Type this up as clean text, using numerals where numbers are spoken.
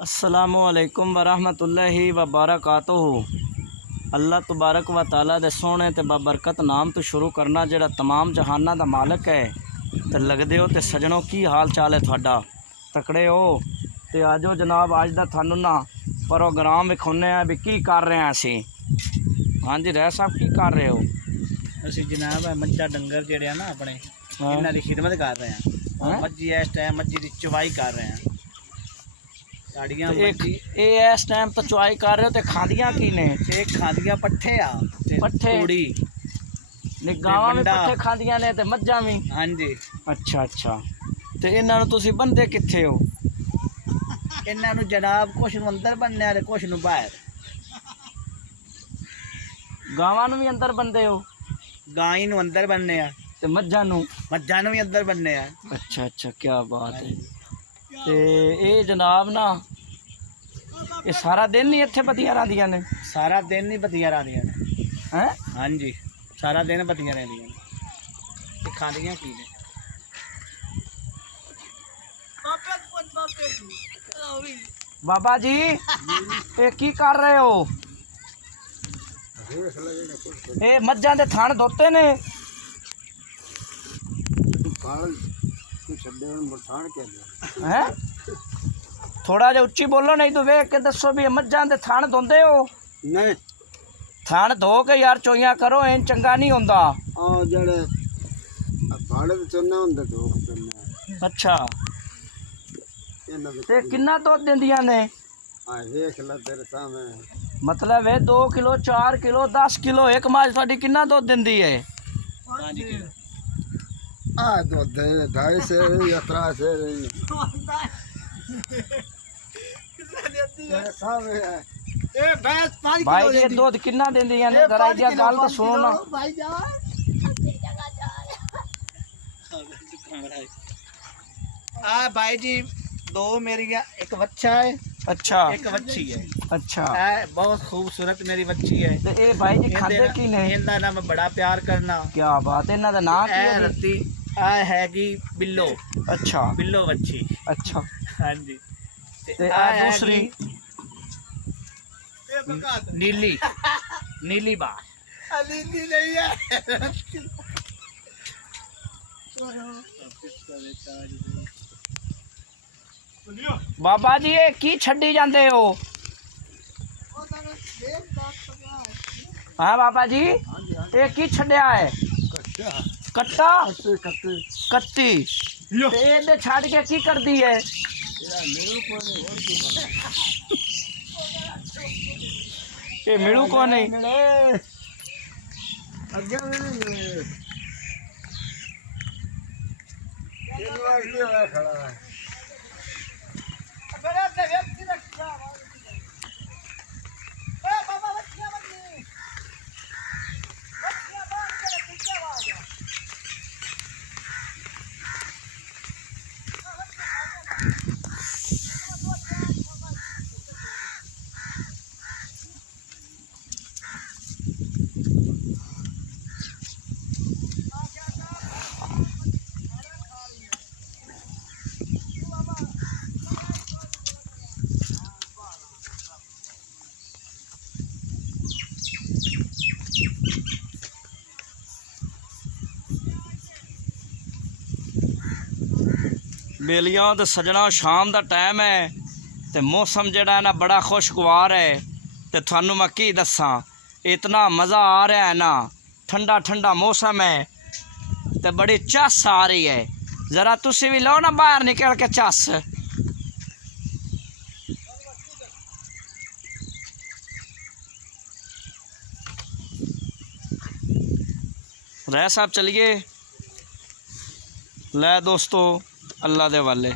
अस्सलामुअलैकुम वरहमतुल्लाहि वबरकातुहू। अल्लाह तबारक व तआला दे सोहने ते बबरकत नाम तो शुरू करना जिहड़ा तमाम जहाना दा मालिक है। तो लगदे हो तो सजनों की हाल चाल है तुहाडा? तकड़े हो? तो आजो जनाब अज दा थानू ना प्रोग्राम विखाने भी की कर रहे हैं असी। हाँ जी रह साहब की कर रहे हो? ਅਸੀਂ जनाब मज्झा डंगर ਜਿਹੜੇ ਆ ਨਾ ਆਪਣੇ हाँ ਇਹਨਾਂ ਦੀ ਖਿਦਮਤ ਕਰ ਰਹੇ ਹਾਂ। हाँ? ਮੱਝੀ ਇਸ ਟਾਈਮ ਮੱਝੀ ਦੀ ਚਵਾਈ ਕਰ ਰਹੇ ਹਾਂ। ਸਾਡੀਆਂ ਮੱਝੀ इस टाइम तो चुआई कर रहे हो तो खादियाँ की ने? ਇਹ ਖਾਂਦੀਆਂ ਪੱਠੇ ਆ ਤੇ ਪੱਠੇ? ਤੂੜੀ। गावां भी वंडा। पट्ठे खादियां ने ते मज्झां भी? ਹਾਂਜੀ अच्छा अच्छा। तो इन्हां नूं तुसीं बंदे कित्थे हो? ਇਹਨਾਂ ਨੂੰ ਜਨਾਬ ਕੁਛ ਨੂੰ ਅੰਦਰ ਬੰਨਿਆ ਤੇ ਕੁਛ ਨੂੰ ਬਾਹਰ। गावां नूं भी अंदर बंदे हो ਗਾਂ ਨੂੰ ਅੰਦਰ ਬੰਨੇ ਆ ते मज्झां नूं? ਮੱਝਾਂ ਨੂੰ ਵੀ ਅੰਦਰ ਬੰਨੇ ਆ। अच्छा अच्छा क्या बात है। ते ये जनाब ना ये सारा दिन ही इत्थे बत्तियां रहिंदियां ने? ਸਾਰਾ ਦਿਨ ਹੀ ਬੱਤੀਆਂ ਰਹਿੰਦੀਆਂ ਨੇ। हैं? ਹਾਂਜੀ ਸਾਰਾ ਦਿਨ ਬੱਤੀਆਂ ਰਹਿੰਦੀਆਂ ਨੇ। ਤੇ ਖਾਂਦੀਆਂ ਕੀ ਨੇ? बाबा जी ये की कर रहे हो? ये मज्झां दे थान धोते ने? हैं? थोड़ा जिहा उच्ची बोलो नहीं तो वेख के दसो भी मज्झां दे थान धोंदे हो? ਨਹੀਂ थान धो के यार चोइयां करो एन चंगा नहीं होंदा। ਆ ਜਿਹੜੇ ਬਾੜੇ ਦੇ ਚੋਨਾ ਹੁੰਦੇ ਦੋ ਚੋਨਾ अच्छा ਇਹਨਾਂ ਦੇ ते किन्ना दुध दिंदियां ने? ਆ ਵੇਖ ਲੈ ਤੇਰੇ ਸਾਹਮਣੇ मतलब है 2 किलो 4 किलो 10 किलो एक माज थोड़ी किन्ना दुध दिंदी है? आ दूध 2.5 से या 3 से भाई जी दूध किन्ना दिंदियां ने जरा इदिया गल तो सुनो ना। आ भाई जी दो मेरिया एक बच्चा है अच्छा एक बच्ची है। अच्छा आ बहुत खूबसूरत मेरी बच्ची है। ते ए भाई जी खाते की ने? इनका नाम बड़ा प्यार करना। क्या बात है इन्हां दा नाम की ए है? रत्ती आ हैगी बिल्लो। अच्छा बिल्लो बच्ची। अच्छा हाँ जी ते आ दूसरी नीली नीली बार नीली नहीं है। बाबा जी ये की छड्डी जांदे हो? हाँ बाबा जी ये की छड्डिया है? कट्टा कत्ती ते इहदे छड्ड के की करदी है? ये मिलू को नहीं? बेलियां तो सजना शाम का टाइम है तो मौसम जड़ा है ना बड़ा खुशगवार है। तो थानू मैं की दसा इतना मज़ा आ रहा है ना ठंडा ठंडा मौसम है तो बड़ी चस आ रही है। ज़रा तुसी भी लो ना बाहर निकल के चस। रह साहब चलिए ले दोस्तों अल्लाह दे वाले।